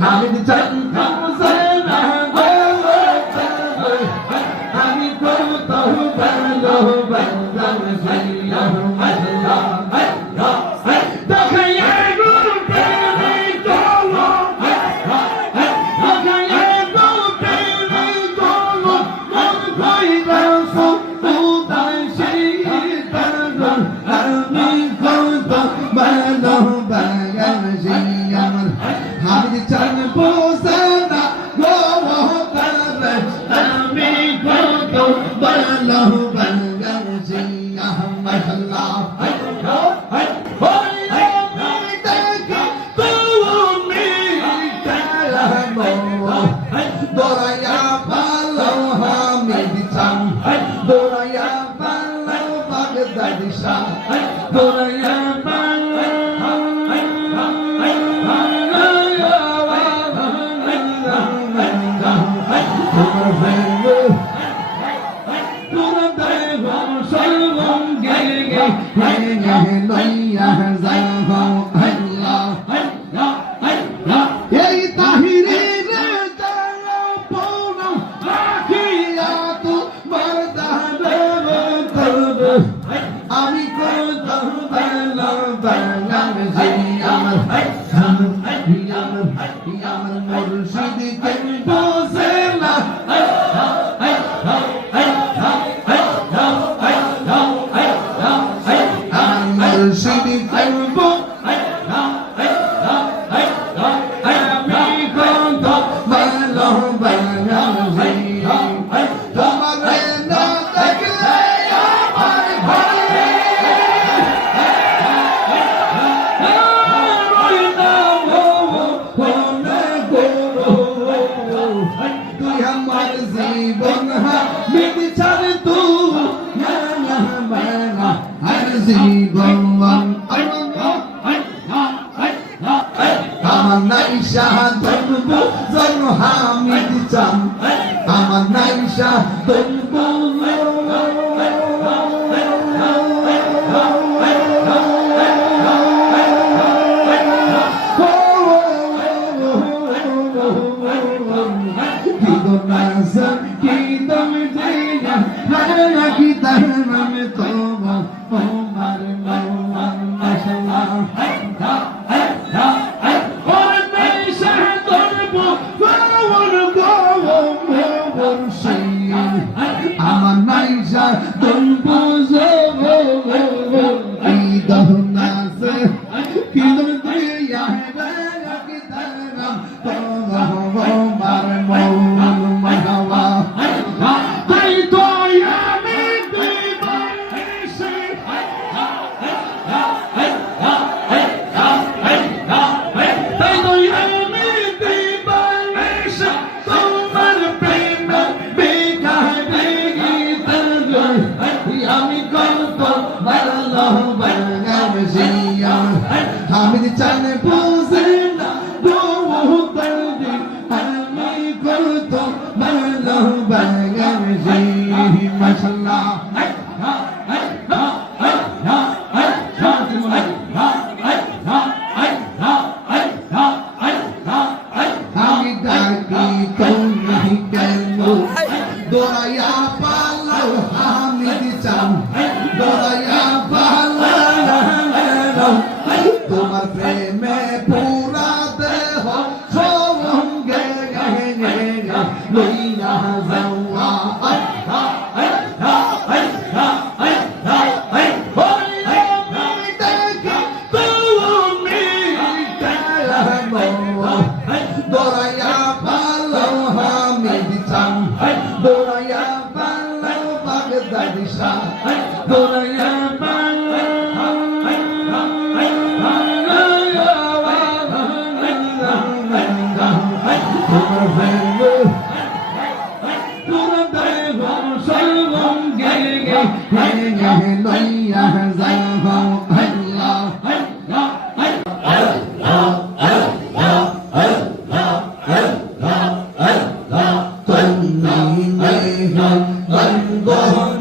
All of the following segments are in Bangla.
হামিদ চান হোসেনা গো আমি কত ভালো বান্দাম জিয়া মাশাআল্লাহ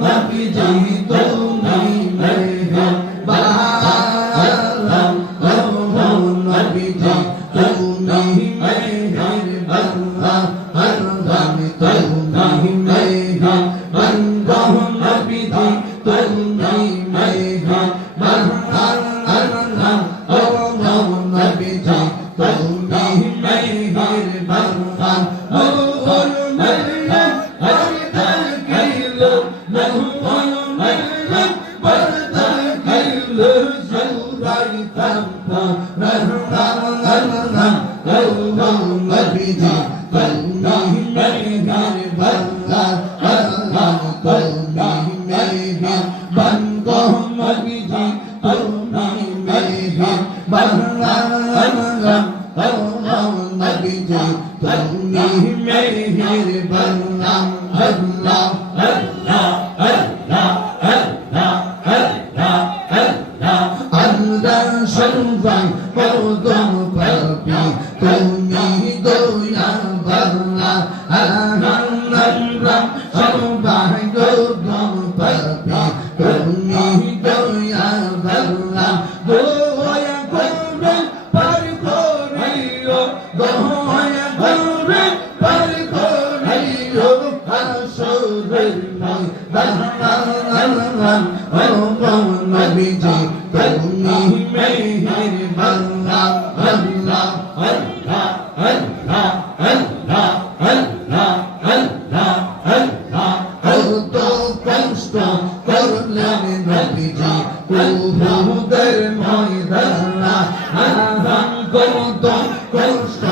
Nabiji, বাংলা আমি তুমি মেহেরবান গো নবীজি তুমি মেহেরবান আল্লাহ ও নবীজি তুমি মেহেরবান ও মেরে পর্দা কিলো মেরে পর্দা কিলো সুরাই তাম্পা রহমান ও নবীজি তুমি মেহেরবান আল্লাহ তুমি মেহেরবান গো নবীজি তুমি মেহেরবান আল্লাহ ও নবীজি তুমি মেহেরবান আল্লাহ আল্লাহ আল্লাহ আল্লাহ আল্লাহ আল্লাহ আল্লাহ সবাই কদম পাবি তুমি দয়া বাংলা আল্লাহ সবাই কদম পাবি তুমি দয়া বাংলা দয়া করে পার করিও দয়া করে পার করিও আসরের ময়দান ও নবীজি তুমি মেহেরবান আল্লাহ আল্লাহ আল্লাহ আল্লাহ আল্লাহ আল্লাহ আল্লাহ কত কষ্ট করলেন নবীজি উহুদের ময়দানে কত কষ্ট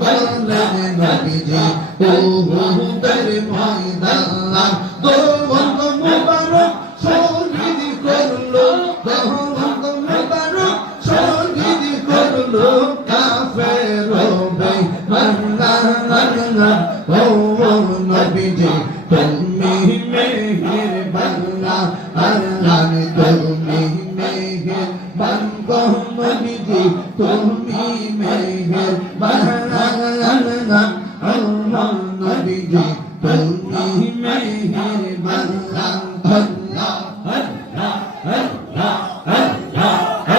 করলেন নবীজি উহুদের ময়দানে দোবন্ধ মুবারক শহীদ করলো দোবন্ধ মুবারক শহীদ করলো কাফের বেঈমান ও নবীজি তুমি মেহেরবান আল্লাহ তুমি মেহেরবান গো নবীজি তুমি মেহেরবান আল্লাহ ও নবীজি তুমি মেহেরবান আল্লাহ আল্লাহ আল্লাহ আল্লাহ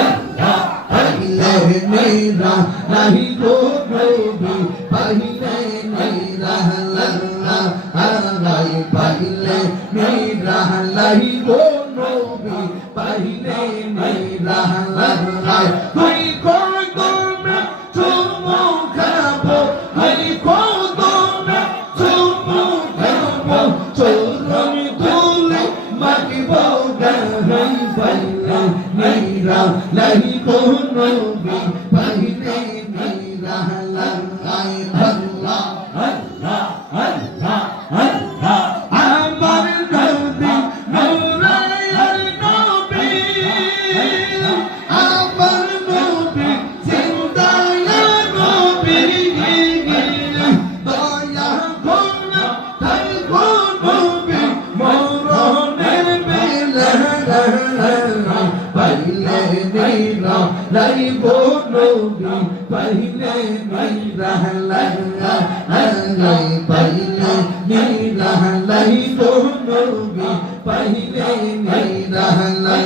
আল্লাহ পাইলে মেরা নাহি গো নবী পাইলে মেরা আল্লাহ আল্লাহ পাইলে মেরা নাহি গো নবী পাইলে মেরা আল্লাহ তুই কদমে চুমু খাবো তুই কদমে চুমু খাবো চরণ ধুলে মাগিব গাহাই পাইলে মেরা নাহি গো নবী পাইলে মেরা আল্লাহ আল্লাহ আল্লাহ আল্লাহ আমার নবী নূরায়ের নবী আমার নবী জিন্দায়ার নবী দয়া করো তাই গো নবী মরণের বেলা পাইলে মেরা লাই গো নবী পাইলে মেরা লাই পাইলে মেরা লাই গো নবী পাইলে মেরা লাই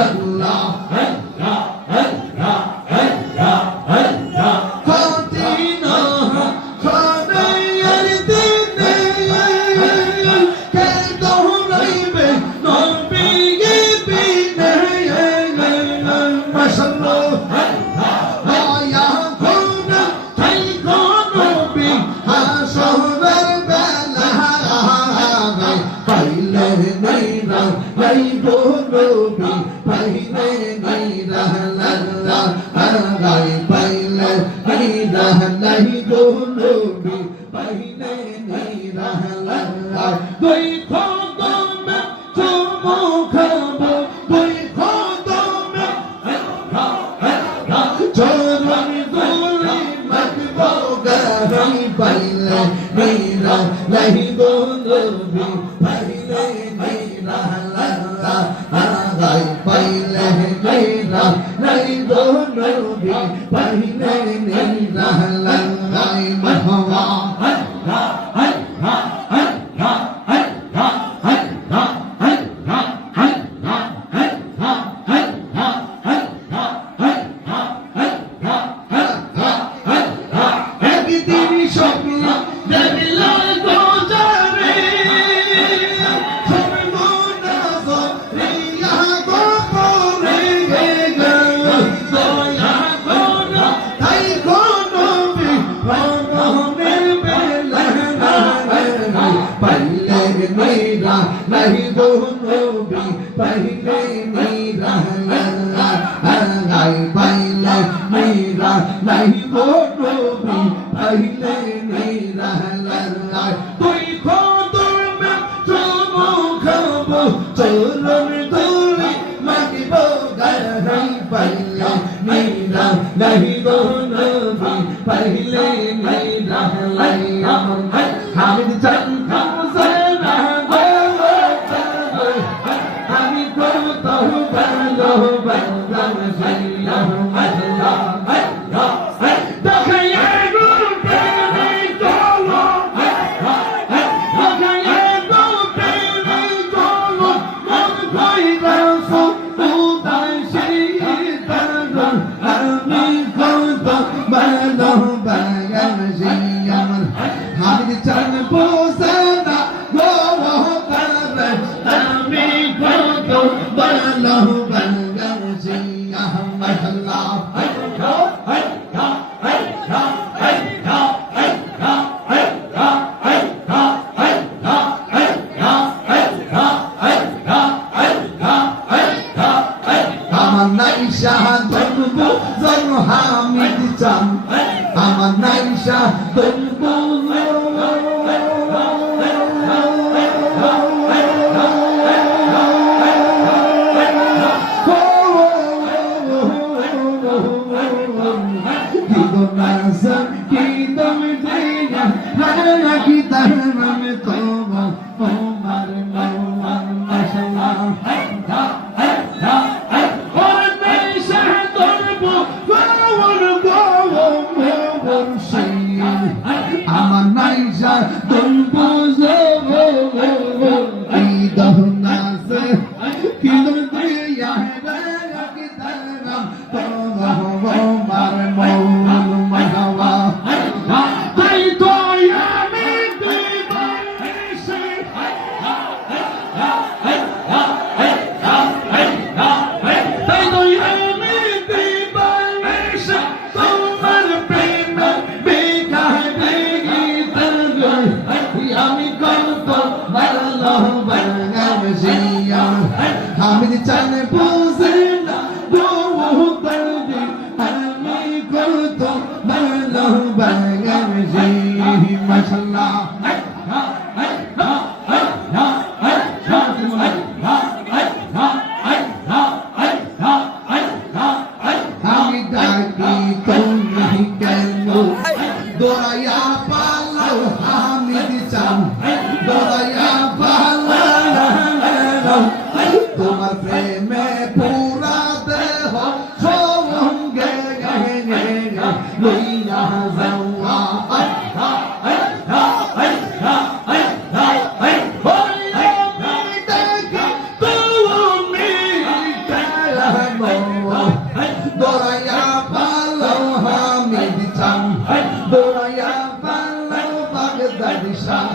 আল্লাহ আল্লাহ আল্লাহ আল্লাহ আল্লাহ কঠিন খরার দিনে কে দৌড়াইবে নবী বিনে মাশাআল্লাহ দয়া করো তাই গো নবী আসরের বেলা পাইলে মেরা লাই গো নবী পাইলে মেরা আল্লাহ পাইলে মেরা লাই গো নবী পাইলে মেরা আল্লাহ দুই কদমে চুমু খাবো দুই কদমে চরণ ধুলে মাগব গাহাই পাইলে মেরা লাই গো নবী পাইলে মেরা আল্লাহ পাইলে মেরা লাই গো নবী পাইলে মেরা আল্লাহ মারহাবা আল্লাহ আল্লাহ আল্লাহ আল্লাহ আল্লাহ আল্লাহ আল্লাহ আল্লাহ আল্লাহ আল্লাহ আল্লাহ আল্লাহ আল্লাহ তিনি স্বপ্ন দেখল গোজারে সর্বনাশ রিয়া গোপরে দয়া করো তাই কোনো বিভ্রমের বেলা পাইলে মেরা নাই গো নবী পাইলে মেরা পাইলে মেরা নাই গো নবী পাইলে মেরা তুই কদর মে চুমু খাবো চরণ ধুলি মাগিব গাই পাইলে মেরা নাই গো নবী পাইলে মেরা হামিদ চান কামসানা গো আমি করত ভালো বান্দা সাইয়া মাশাআল্লাহ হামিদ চান আমার নাইশা তনবু কি তুমি দিয়া কি তার নামে তোমার তোমার মাশাআল্লাহ আমার নাইশা তনবু কি দহনাসে কি দিয়া কি তার নাম তোমার মৌন মাহাওয়া তাই তো আমি দিবানিশি তাই তো আমি দিবানিশি তোমার প্রেম বিকাহে আমি কত ভালোবাসি আমি চান বুঝে না আমি কত ভালোবাসি মাশাআল্লাহ আমি ডাকি তুমি কেন দয়া পালাও হামিদ চান দয়া পালাও তোমার প্রেমে পুরা দেহ সঙ্গে লইয়া যাওয়া দয়া পালাও হামিদ চান দয়া পালাও বাগদাদি শাহ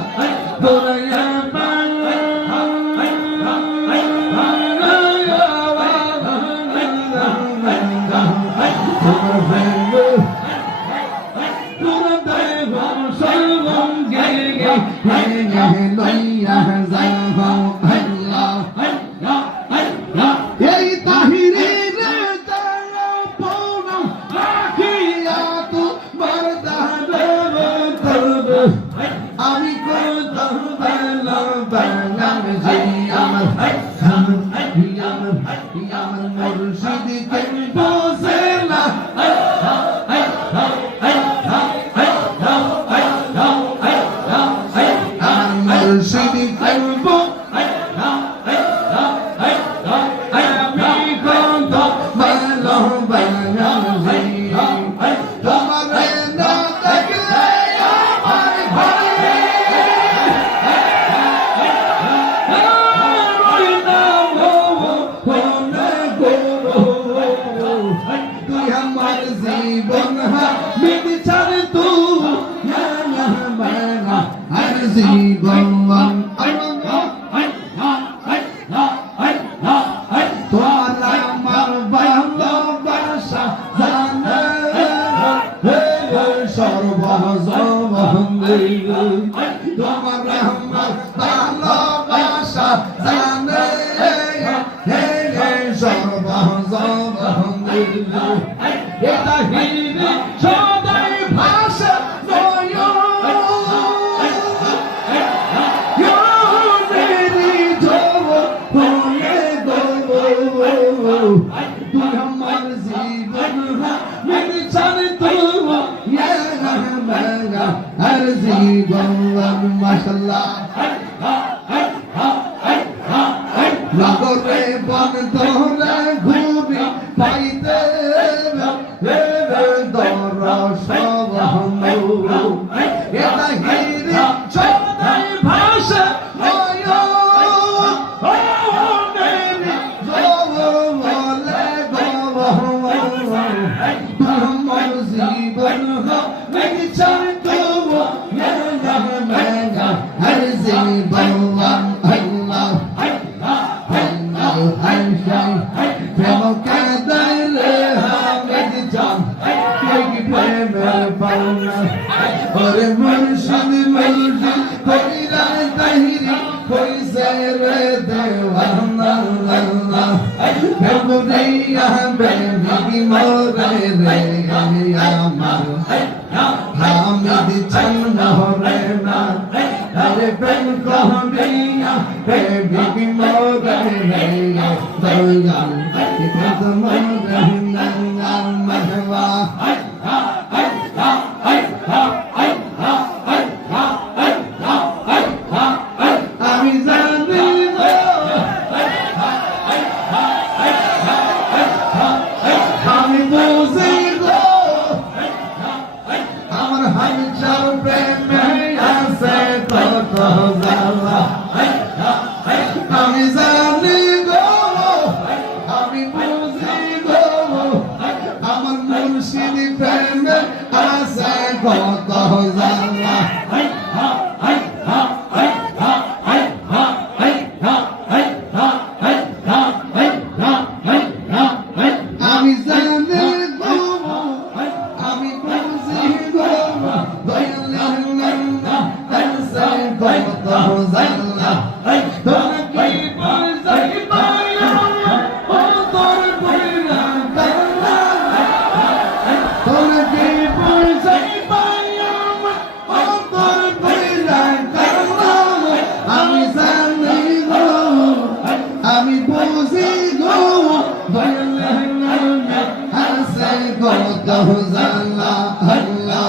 দয়া এই তাহিরের আমি কত ভালোবাসি আমার মুর্শিদ কে বসে না মুর্শিদ কে আমি কত ভালোবাসি তোমার না দেখলে আমার ঘরে জীবন তোমার আমার ভালোবাসা জানে সর্বজবন্দে তোমার আমার ভালোবাসা জানে সর্বজবন্দে এটা হিরে সদাই ভাষা তুই আমার জীবন মেরে চালে তো হর জীবন মাশাআল্লাহ নগরে বন তোরা ঘুরি পাইতে দরস এটা হিরে সদাই ভাষা মুর্শিদ মুর্শিদ কইরা তাহিরি কইছে রে দেওয়ানা ফেবরিয়া বেবি মোরে রে আমার হামিদ চন্দ রে না আরে প্রেম কহবিয়া বেবি মোরে রে দয়াল কত মোরে না মাহবা আমি জানি আমি বুঝি গো আমার হামচার প্রেমে আছে কত জ্বালা আমি জানি গো আমি বুঝি গো আমার মুর্শিদ প্রেমে আছে কত জ্বালা আমি জানি গো আমি বুঝি গো দয়াল আছে কত জ্বালা তোর কি পরিচয় পাইয়া ও তোর কইরা কালা তোর কি পরিচয় পাইয়া ও তোর কইরা কালা আমি জানি গো আমি বুঝি গো দয়াল আছে কত জ্বালা আল্লাহ